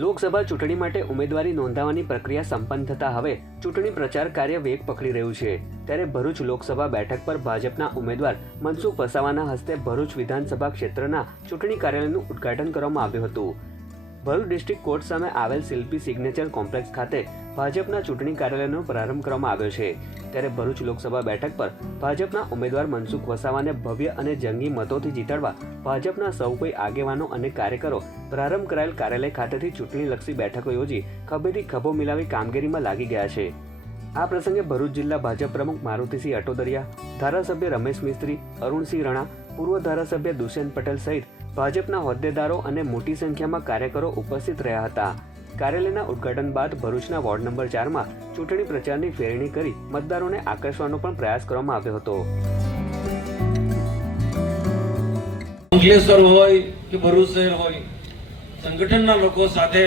લોકસભા ચૂંટણી માટે ઉમેદવારી નોંધાવવાની પ્રક્રિયા સંપન્ન થતા હવે ચૂંટણી પ્રચાર કાર્ય વેગ પકડી રહ્યું છે। ત્યારે ભરૂચ લોકસભા બેઠક પર ભાજપના ઉમેદવાર મનસુખ વસાવાના હસ્તે ભરૂચ વિધાનસભા ક્ષેત્રના ચૂંટણી કાર્યાલયનું ઉદ્ઘાટન કરવામાં આવ્યું હતું। ભરૂચ ડિસ્ટ્રિક્ટ કોર્ટ સામે આવેલ શિલ્પી સિગ્નેચર કોમ્પ્લેક્સ ખાતે ભાજપના ચૂંટણી કાર્યાલયનો પ્રારંભ કરવામાં આવ્યો છે। ત્યારે ભરૂચ લોકસભા બેઠક પર ભાજપના ઉમેદવાર મનસુખ વસાવાને ભવ્ય અને જંગી મતોથી જીતાડવા ભાજપના સૌ કોઈ આગેવાનો અને કાર્યકરો પ્રારંભ કરાયેલ કાર્યાલય ખાતેથી ચૂંટણીલક્ષી બેઠકો યોજી ખભેથી ખભો મિલાવી કામગીરીમાં લાગી ગયા છે। આ પ્રસંગે ભરૂચ જિલ્લા ભાજપ પ્રમુખ મારુતિસિંહ અટોદરિયા, ધારાસભ્ય રમેશ મિસ્ત્રી, અરુણસિંહ રણા, પૂર્વ ધારાસભ્ય દુષ્યંત પટેલ સહિત ભાજપના હોદ્દેદારો અને મોટી સંખ્યામાં કાર્યકરો ઉપસ્થિત રહ્યા હતા। કાર્યાલયના ઉદ્ઘાટન બાદ ભરૂચના વોર્ડ નંબર 4માં ચૂંટણી પ્રચારની ફેરણી કરી મતદારોને આકર્ષવાનો પણ પ્રયાસ કરવામાં આવ્યો હતો। અંકલેશ્વર હોય કે ભરૂચ શહેર હોય, સંગઠનના લોકો સાથે,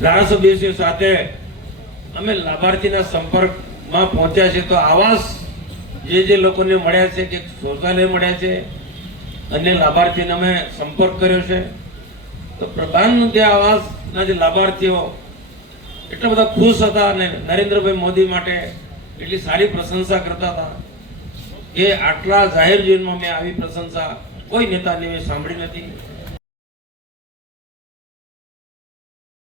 ધારાસભ્યો સાથે અમે લાભાર્થીના સંપર્કમાં પહોંચ્યા છે। તો આવાસ જે લોકોને મળ્યા છે કે શૌચાલય મળ્યા છે, અન્ય લાભાર્થીને અમે સંપર્ક કર્યો છે। તો પ્રધાનમંત્રી આવાસના જે લાભાર્થીઓ એટલા બધા ખુશ હતા અને નરેન્દ્રભાઈ મોદી માટે એટલી સારી પ્રશંસા કરતા હતા કે આટલા જાહેર જીવનમાં મેં આવી પ્રશંસા કોઈ નેતાની મેં સાંભળી નથી।